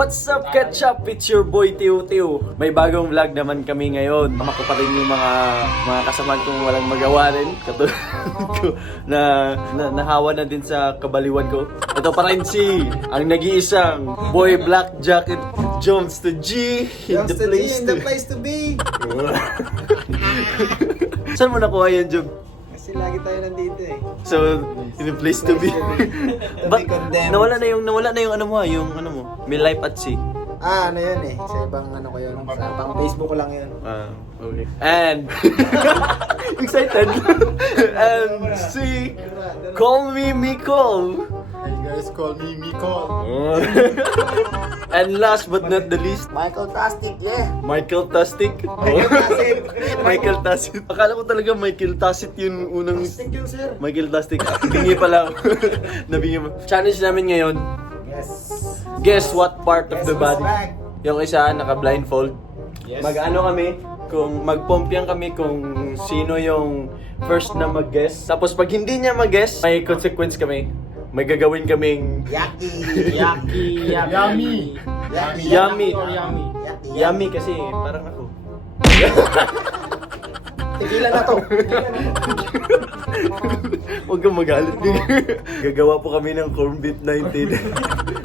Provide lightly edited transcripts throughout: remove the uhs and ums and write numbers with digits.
What's up, Ketchup? It's your boy Tiu. May bagong vlog naman kami ngayon. Tama ko pa rin yung mga kasamahan kong walang magawa rin. Katulad ko na nahawa na din sa kabaliwan ko. Ito pa rin si ang nag-iisang boy Black Jacket Jones to G in the place to be. Saan mo nakuha yan, Job? Kasi lagi tayo nandito eh. So, in the place to be. But nawala na yung ano mo, may life at sea. Ano yun eh. Sa ibang ano ko yun. Sa pang Facebook ko lang yun. Okay. And excited. And see, call me Mikol. Hey guys, call me Mikol. And last but not the least, Michael Tastic, yeah. Michael Tastic. Michael Tastic. Akala ko talaga Michael Tastic yung unang. Tastic yun, sir. Michael Tastic. Bingi pala. Nabingi mo. Challenge namin ngayon. Yes. Guess what part of the Guess who's body? back? Yung isa naka-blindfold. Yes. Mag-ano kami, kung magpompyang kami kung sino yung first na mag-guess. Tapos pag hindi niya mag-guess, may consequence kami. May gagawin kaming Yummy. yummy kasi parang ako. Tigilan na to. Huwag kang magalit. Gagawa po kami ng corn beef 19.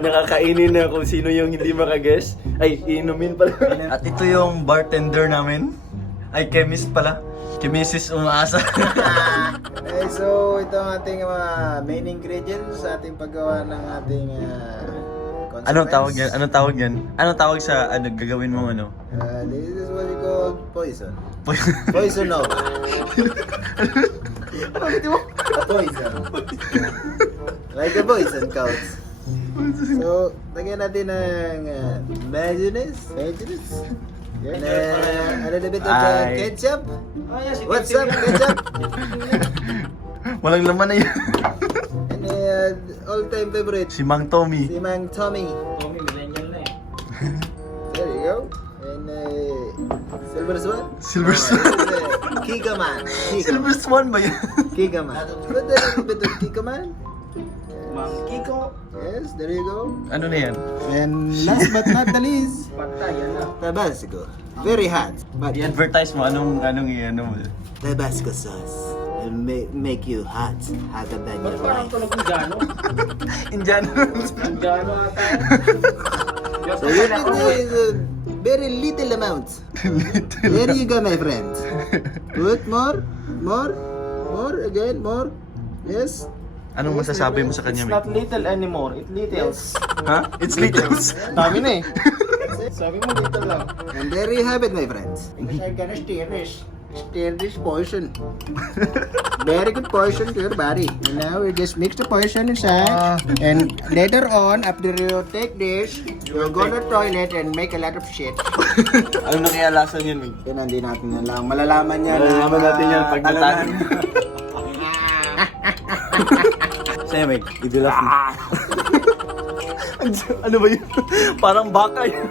Nakakainin na kung sino yung hindi makaguess. Ay, inumin pala. At ito yung bartender namin. Ay, chemist pala. Chemist umaasa. Okay, so ito ang ating mga main ingredients sa ating paggawa ng ating Anong tawag yan? Anong tawag yan? Anong tawag sa gagawin mong ano? This is what we call poison. Poison Nova. Poison. Like a poison couch. So, lagyan natin ng mayonnaise. And a little bit of ketchup. What's up, ketchup? Walang laman na yun. And all-time favorite, Si Mang Tommy. si Mang Tommy. There you go. And Silver Swan. Silver Swan. Kikaman. Silver Swan ba yan? Kikaman. Put a little bit of Kikaman. Kiko. Yes, there you go. Ano na yan? And last but not the least, Tabasco. Very hot. But I-advertise mo anong i-ano mo. Tabasco sauce will make you hot, hotter than your life. Indiano. So you need a very little amount. There you go, my friend. Put more, again, more. Yes. Anong masasabi mo sa kanya, It's not little anymore, it littles. Ha? It's littles. Dami na eh. Sabi mo little lang. And there you have it, my friends. I'm gonna Stir this poison. Very good poison to your body. And now we just mix the poison inside. And later on, after you take this, you'll go to the toilet and make a lot of shit. Anong nakialasan yun, Mig? Yan, hindi natin yan lang. Malalaman niya na. Malalaman natin yan pag natan. Sa'yo, Meg, idulap mo. Ano ba yun? Parang baka yun.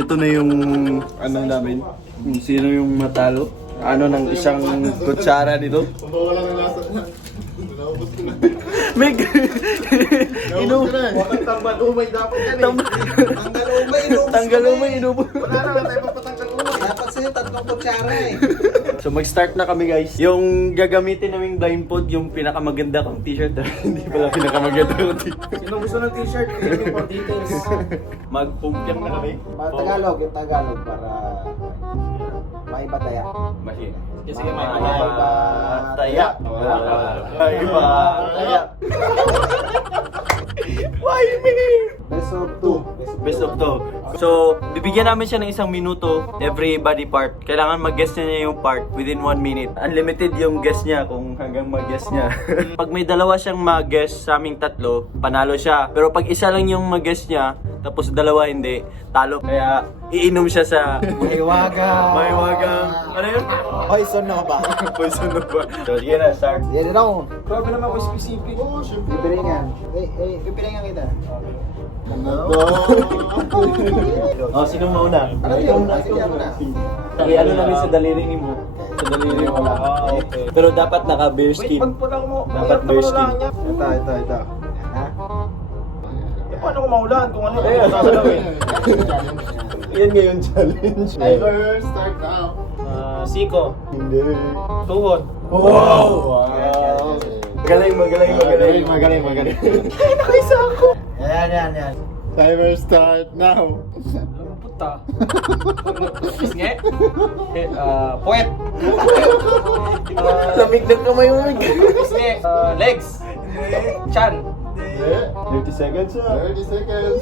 Ito na yung ano namin. Kung sino yung matalo. Ano ng isang kutsara nito. Meg! Tambal umay dapat yan eh. Tanggal umay, inubo. Wala na tayo papatanggal umay. Dapat sa'yo, 3 kutsara eh. So mag-start na kami, guys. Yung gagamitin naming blindfold, yung pinakamaganda kong t-shirt. Hindi pala pinakamaganda kong t-shirt. Sino gusto ng t-shirt? Click for details. Magpumpiang na kami. Tagalog, yung Tagalog para maipataya. Machine. Sige, may Taya. Taya. Why me? Best of 2. Best of 2. So, bibigyan namin siya ng 1 minuto every body part. Kailangan mag-guess niya yung part within 1 minute. Unlimited yung guess niya kung hanggang mag-guess niya. Pag may dalawa siyang mag-guess sa aming tatlo, panalo siya. Pero pag isa lang yung mag-guess niya, tapos dalawa hindi, talo. Kaya iinom siya sa Mahiwagang. Ano yun? Poison Nova. Poison na ba? So, sige na, start. Yan daw. Grabe naman ako specific. Pipiringan. Pipiringan kita. Oh, sino mauna? Ikaw na. Ano namin sa daliri mo? Sa daliri mo. Okay. Pero dapat naka-bare skin. Wait, pagpulaw mo. Dapat bare skin. Ito. Ha? Paano ko maulan kung ano yung sasalawin? Yan ngayon challenge. Timer, start now. Siko. Hindi. Tuhod. Wow! Magaling. Nakaisa ako. Yan. Timer start now. Puta. Pisngi. Puwet. Lamig ng kamay mo. Pisngi. Legs. Chan. 30 seconds na. 30 seconds.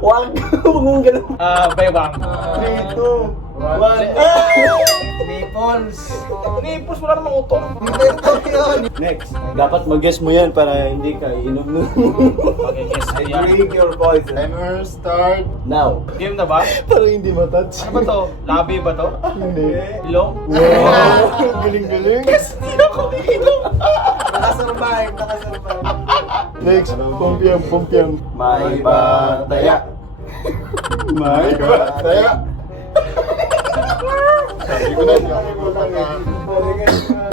Wag mong ganun. Baybang. 3, 2, 1. Nipples. Nipos wala namang utong. Next. Dapat mag-guess mo yan para hindi ka inom nun. Okay, guess. Ayan. Drink your poison. Timer start. Now. Game na ba? Parang hindi matouch. Ano ba to? Labi ba to? Hindi. Ilong? Wow! Galing. Yes! Hindi ako inom! Nakasurvive. Next, pumpiang. May bataya. May bataya. Sabi ko na, nakalimutan na.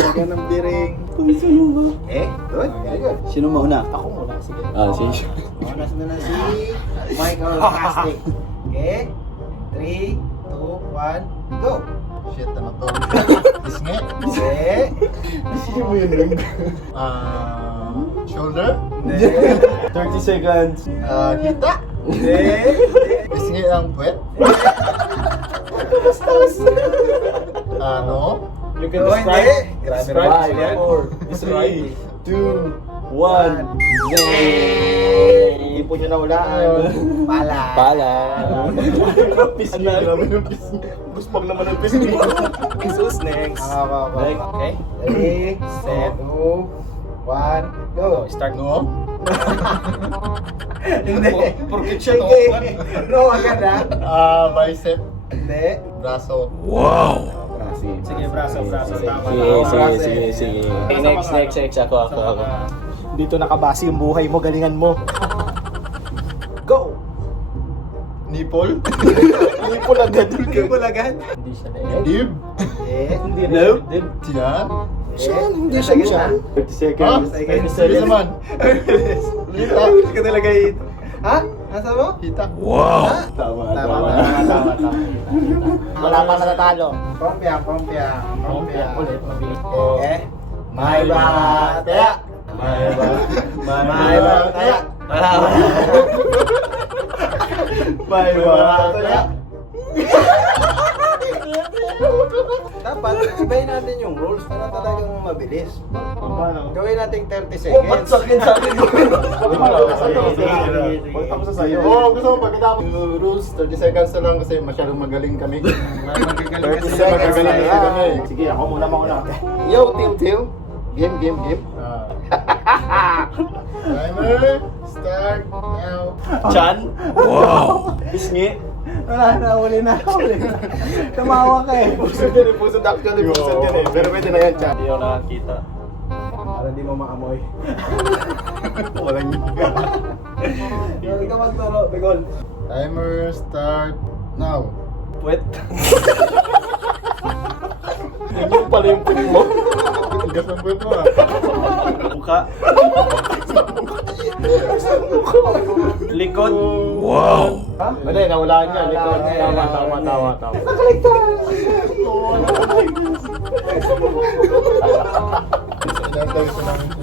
Lagyan ng biring. Good. Very good. Sino mauna? Ako muna, sige. Sige. Oras na si Michael Casting. Okay? 3, 2, 1, go! Shit, ano to? Pisngi? Okay? Sino mo yun rin? Shoulder? 30 seconds. Hita? Pisngi ang puwet? Ano? You can Oh, describe. hindi. Describe. Yan. 4, 3, 2, 1. Hindi po niyo naulaan. Pala. Pisngi. Grabe yung pisngi. Guspag naman ng pisngi. Jesus next. Next. Okay. Ready, set, 2, 1, go! Start. No? Hindi. Porkit siya, no? No, agad ha? Bicep. Hindi. Braso. Sige, braso. Tama. Sige. Next. Ako. Dito nakabase yung buhay mo, galingan mo. Go! Nipple? Nipple agad. Nipple agad? Hindi siya na Dib? Hindi. No. Tiyan? Hindi siya. 30 seconds. 30 Bilis seconds. naman. Hita? Hindi ka talaga hit. Ha? Nasa mo? Hita? Tama. Wala pa natatalo. Pompya. Ulit, mabilis. Okay. May bataya. May bataya. May bataya. Dapat ibayin natin yung rules para talagang mabilis. Paano? Gawin natin 30 Ba't seconds. sa akin? Ako sa sayo. Oo, gusto mo pagkatapos yung rules, 30 seconds na lang kasi masyadong magaling kami. 30 seconds magaling kasi kami. Sige, ako muna. Yo, Tim. Game. Timer, start now. Chan? Wow! Pisngi? Huli na. Tumawa ka eh. Pusod actually, pusod yan eh. Pero pwede na yan, chat. Hindi ako nakakita. Para di mo maamoy. Walang Hindi ka magturo, Bigol. Timer, start now. Puwet. Yan yung pala yung puwet mo. Tigas ng buwan mo ah. Mukha. Likod. Wow! Hindi, nawalaan niya. Likod. Tawa.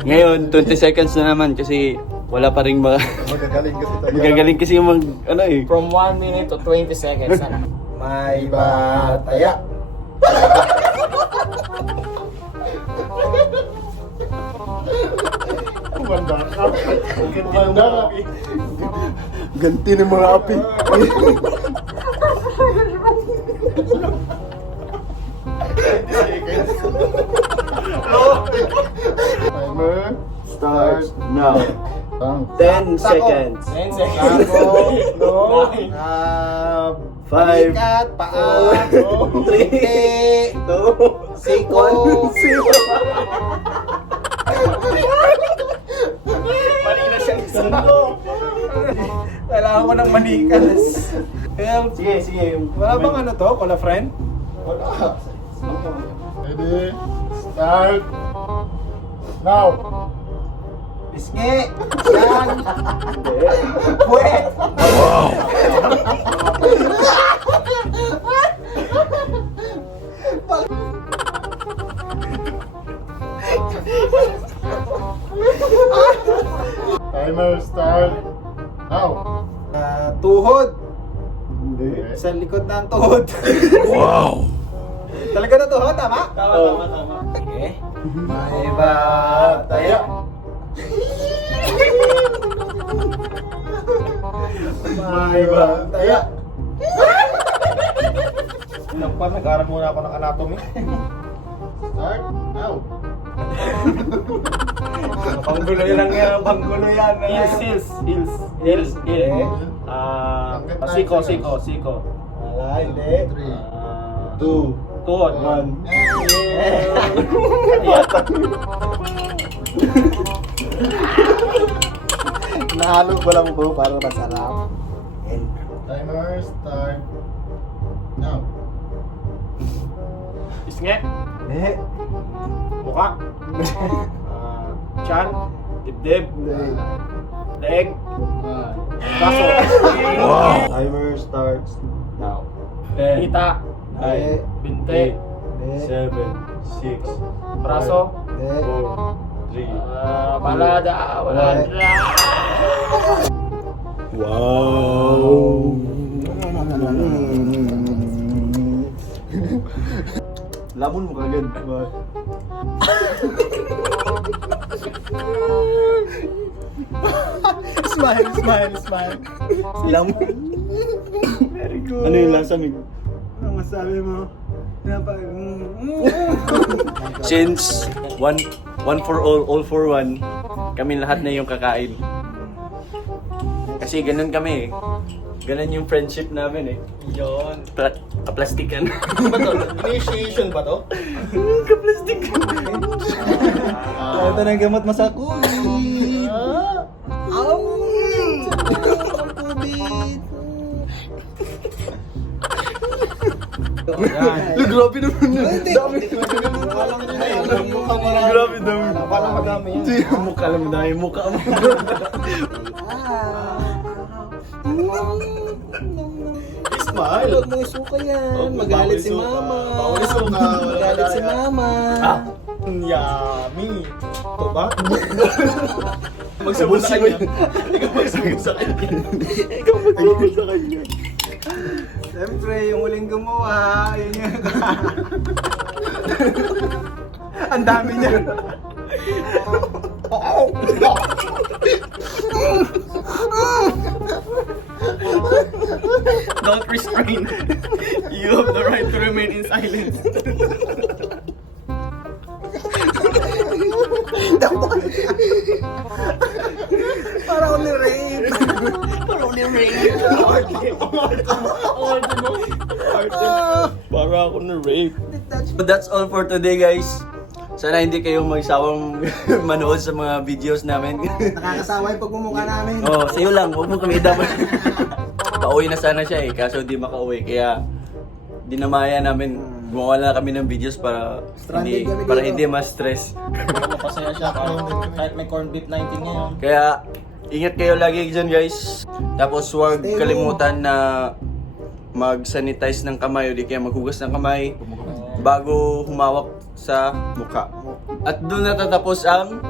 Ngayon, 20 seconds na naman kasi wala pa rin Magagaling kasi tayo. magagaling kasi yung From 1 minute to 20 seconds. May bataya. Banda ka. Banda ka. Ganti ng mga api. Timer, Start now. 10 10 seconds. 10 seconds. No. 5, Balikat, paa, 3, hindi, 2, siko. Mali na siyang isa. Kailangan mo ng manikas. Sige. Wala bang ano to? Cola friend? Wala. Ready, start now. Pisngi! Yan! Puwet! Timer start. Now. Tuhod! Hindi. Sa likod ng tuhod. Wow! Talaga na tuhod, tama? Tama. Okay. May bataya. May bataya. Nagpa, nag-aral muna ako ng anatomy. Start now. Panggulo lang yan, panggulo yan. Heels. Siko. Wala, hindi. 2, Tuhod. 1. Nahalo ko lang bro para masarap. Timer start. Now. Isnge. Hindi. Mukha. Chan. Dibdib. Leeg. Braso. Timer starts now. Hita. Hindi. Binte. 7, 6, Braso. 4, 3. Balada. Lamon mo kagad. Smile. Lamon. Very good. Ano yung lasa, Mig? Ano masabi mo? Since one for all for one, kami lahat na yung kakain. Kasi ganun kami eh. Ganun yung friendship namin eh. Yun. Kaplastikan. Ba to? Initiation ba to? Kaplastikan. Ito na gamot mo sa COVID. Grabe naman yun. Grabe daw. Parang madami yan. Mukha lang dahil mukha mo. Smile. Huwag mo isuka yan. Magalit si mama. Bawal isuka. Magalit si mama. Yummy. Ito ba? Magsabot sa kanya. Ikaw magsabot sa kanya. Ikaw mag-robot sa kanya. Siyempre, yung huling gumawa, yun yung... Ang dami niya. Don't restrain. You have the right to remain in silence. Para ako ni-rape. Para ako na rape. But that's all for today, guys. Sana hindi kayo magsawang manood sa mga videos namin. Nakakasawa yung pagmumukha namin. Oh, sa'yo lang, huwag mo kami idamay. Pauwi na sana siya eh, kaso di makauwi. Kaya dinamaya namin, gumawa na kami ng videos para hindi ma-stress. Mapasaya siya kahit may corned beef 19 ngayon. Kaya ingat kayo lagi dyan, guys. Tapos huwag kalimutan na mag-sanitize ng kamay o di kaya maghugas ng kamay bago humawak sa mukha. At doon natatapos ang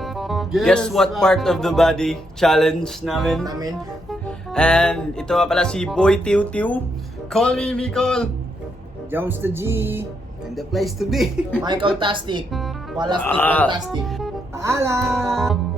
Guess What Part of the Body Challenge namin. And ito nga pala si Boy Tiu Tiu. Call me, Mikol. Jones to G. And the place to be. Michael Tastic. Palastic Ah. Fantastic. Paalam!